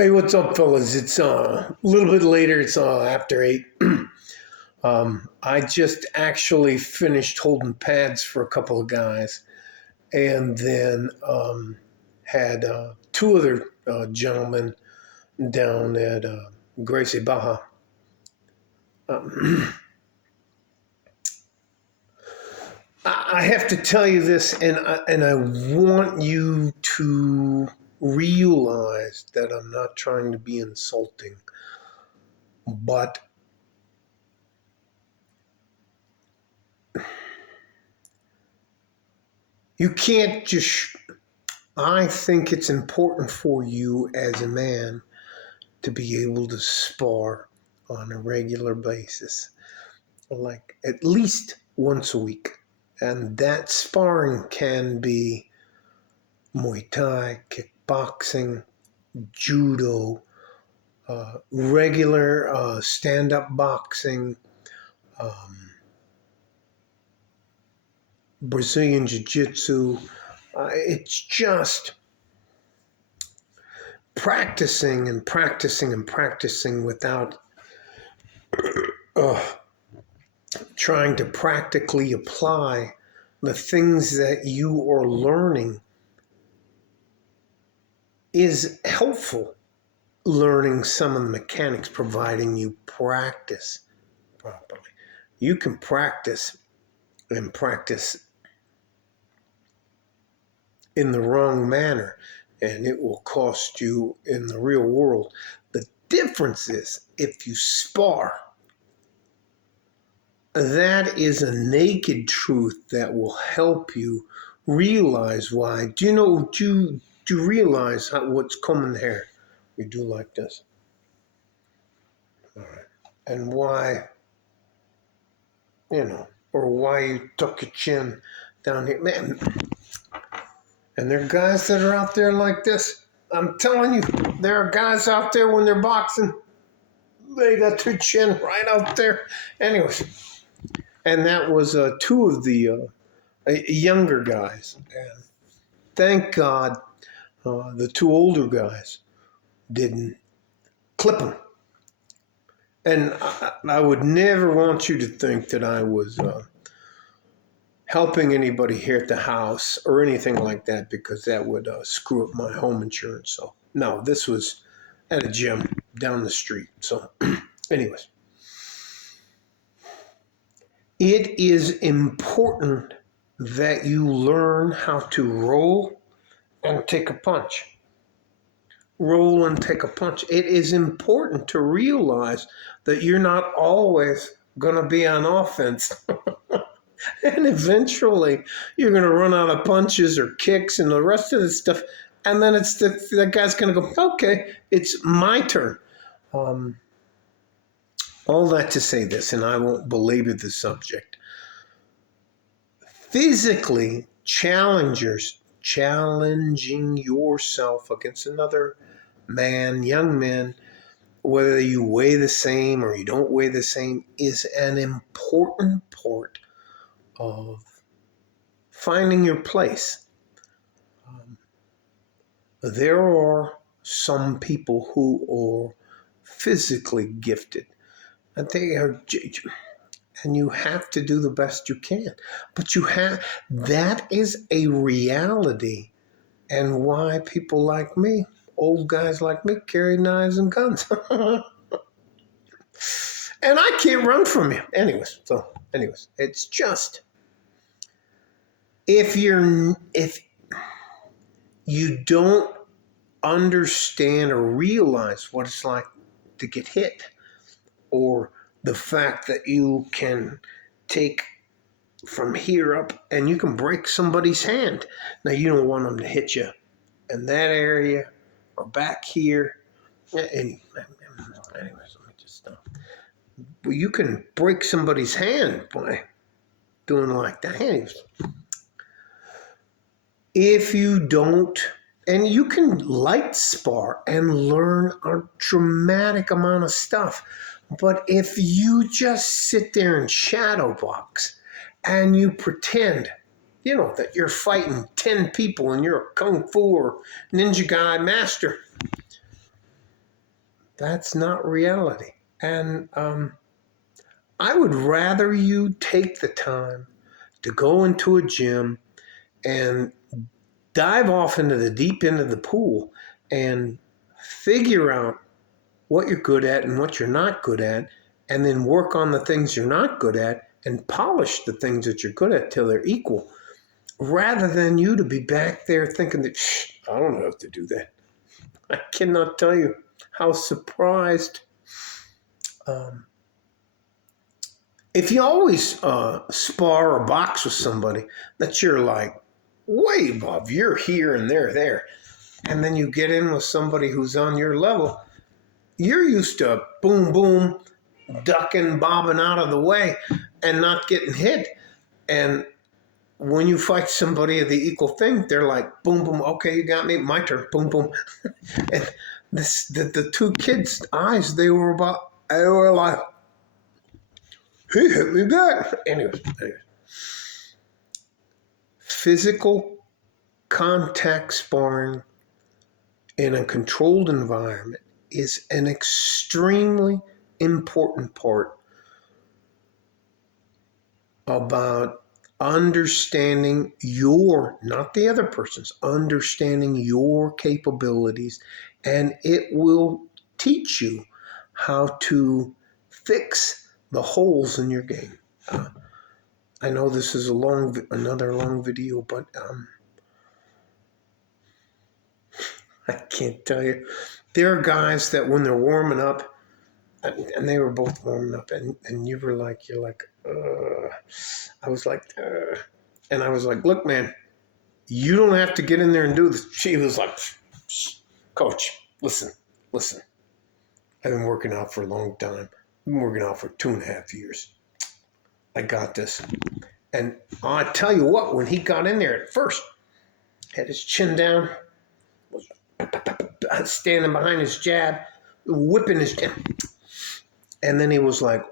Hey, what's up, fellas? It's a little bit later. It's after 8. I just actually finished holding pads for a couple of guys, and then had two other gentlemen down at Gracie Baja. Um, I have to tell you this, and I want you to realize that I'm not trying to be insulting, but you can't just. I think it's important for you as a man to be able to spar on a regular basis, like at least once a week. And that sparring can be Muay Thai, kickboxing, judo, regular stand up boxing, um, Brazilian Jiu Jitsu. It's just practicing and practicing and practicing without uh, trying to practically apply the things that you are learning is helpful. Learning some of the mechanics, providing you practice properly. You can practice and practice in the wrong manner, and it will cost you in the real world. The difference is if you spar, that is a naked truth that will help you realize why. Do you realize what's coming here? We do like this. All right. And why, or why you tuck your chin down here. Man, and there are guys that are out there like this. I'm telling you, there are guys out there when they're boxing, they got their chin right out there. Anyways, and that was two of the younger guys. And thank God the two older guys didn't clip them. And I would never want you to think that I was helping anybody here at the house or anything like that, because that would screw up my home insurance. So, no, this was at a gym down the street. So, anyways, it is important that you learn how to roll and take a punch. Roll and take a punch. It is important to realize that you're not always going to be on offense. And eventually you're going to run out of punches or kicks and the rest of the stuff. And then it's the guy's going to go, okay, it's my turn. All that to say this, and I won't belabor the subject. Physically, challenging yourself against another man, young man, whether you weigh the same or you don't weigh the same, is an important part of finding your place. There are some people who are physically gifted, and they are, and you have to do the best you can. But that is a reality, and why people like me, old guys like me, carry knives and guns. And I can't run from you. Anyways, it's just, if you don't understand or realize what it's like to get hit, or the fact that you can take from here up and you can break somebody's hand. Now, you don't want them to hit you in that area or back here. Anyways, let me just stop. Well, you can break somebody's hand by doing like that. Anyways, if you don't, and you can light spar and learn a dramatic amount of stuff, but if you just sit there and shadow box and you pretend, that you're fighting 10 people and you're a kung fu or ninja guy master, That's not reality. And I would rather you take the time to go into a gym and dive off into the deep end of the pool and figure out what you're good at and what you're not good at, and then work on the things you're not good at and polish the things that you're good at till they're equal, rather than you to be back there thinking that, I don't know how to do that. I cannot tell you how surprised. If you always spar or box with somebody that you're like way above, you're here and they're there, and then you get in with somebody who's on your level, you're used to boom, boom, ducking, bobbing out of the way and not getting hit. And when you fight somebody of the equal thing, they're like, boom, boom, okay, you got me, my turn, boom, boom. And the two kids' eyes, they were like, he hit me back. Anyway, physical contact sparring in a controlled environment is an extremely important part about understanding your, not the other person's, understanding your capabilities, and it will teach you how to fix the holes in your game. I know this is another long video, but I can't tell you. There are guys that when they're warming up, and they were both warming up, and you're like, I was like, and I was like, look, man, you don't have to get in there and do this. She was like, coach, listen. I've been working out for a long time. I've been working out for 2.5 years. I got this. And I tell you what, when he got in there at first, had his chin down, was standing behind his jab, whipping his jab. And then he was like,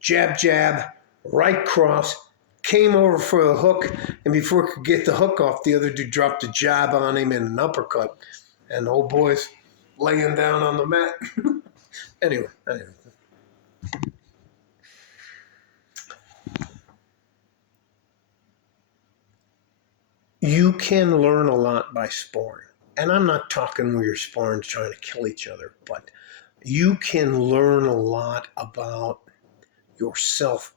jab, jab, right cross, came over for a hook, and before he could get the hook off, the other dude dropped a jab on him and an uppercut. And the old boy's laying down on the mat. Anyway. You can learn a lot by sparring. And I'm not talking where you're sparring trying to kill each other, but you can learn a lot about yourself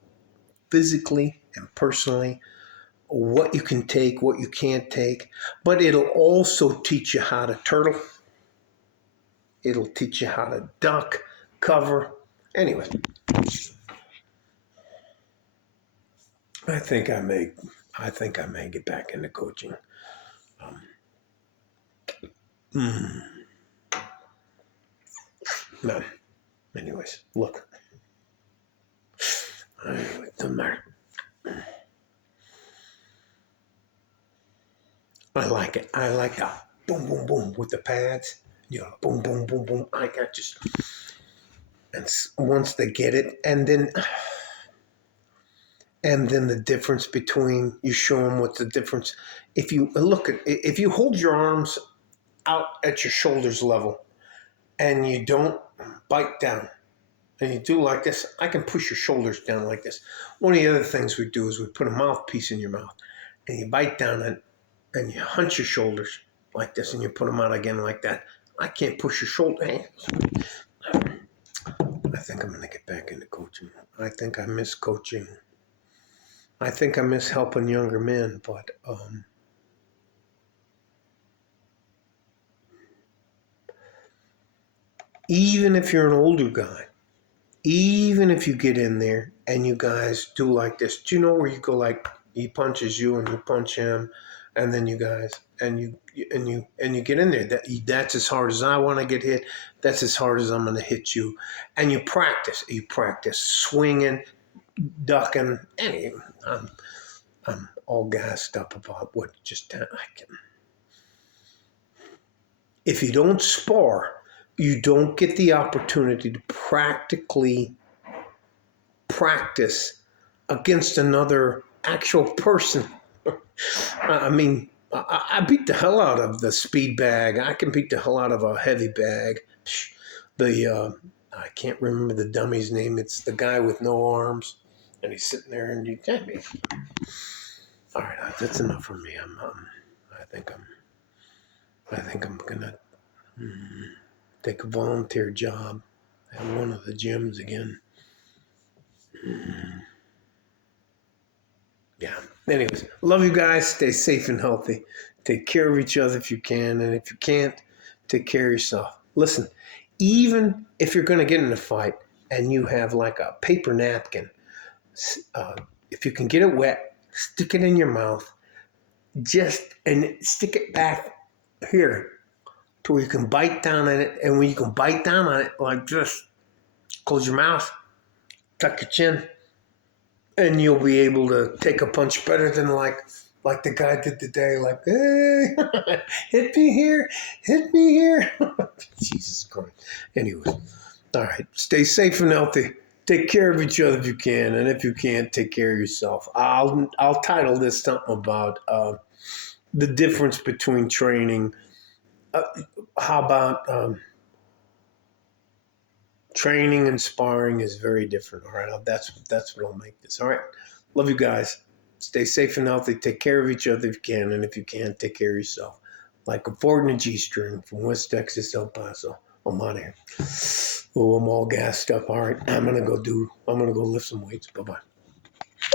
physically and personally, what you can take, what you can't take, but it'll also teach you how to turtle. It'll teach you how to duck, cover. Anyway, I think I may get back into coaching. No. Anyways, look. Doesn't matter. I like it. I like that boom, boom, boom with the pads. Boom, boom, boom, boom. I got just. And once they get it, and then the difference between, you show them what's the difference. If you hold your arms out at your shoulders level and you don't bite down and you do like this, I can push your shoulders down like this. One of the other things we do is we put a mouthpiece in your mouth and you bite down and you hunch your shoulders like this and you put them out again like that. I can't push your shoulder. I think I'm going to get back into coaching. I think I miss coaching. I think I miss helping younger men, but even if you're an older guy, even if you get in there and you guys do like this, do you know where you go like he punches you and you punch him, and then you guys and you get in there. That's as hard as I want to get hit. That's as hard as I'm going to hit you. And you practice. You practice swinging, ducking. Anyway, I'm all gassed up about what just I can. If you don't spar, you don't get the opportunity to practically practice against another actual person. I mean, I beat the hell out of the speed bag. I can beat the hell out of a heavy bag. I can't remember the dummy's name. It's the guy with no arms, and he's sitting there, and you can't be. All right, that's enough for me. I think I'm gonna take a volunteer job at one of the gyms again. Yeah. Anyways, love you guys. Stay safe and healthy. Take care of each other if you can, and if you can't, take care of yourself. Listen, even if you're going to get in a fight and you have like a paper napkin, uh, if you can get it wet, stick it in your mouth, and stick it back here to where you can bite down on it. And when you can bite down on it like this, close your mouth, tuck your chin, and you'll be able to take a punch better than like the guy did today. Like, hey, hit me here. Jesus Christ. Anyway, all right. Stay safe and healthy. Take care of each other if you can, and if you can't, take care of yourself. I'll title this something about the difference between training. How about training and sparring is very different. All right, that's what I'll make this. All right, love you guys. Stay safe and healthy. Take care of each other if you can, and if you can't, take care of yourself. Like a Ford and a G-string from West Texas, El Paso. I'm out of here. Oh, I'm all gassed up. All right, I'm gonna go lift some weights. Bye bye.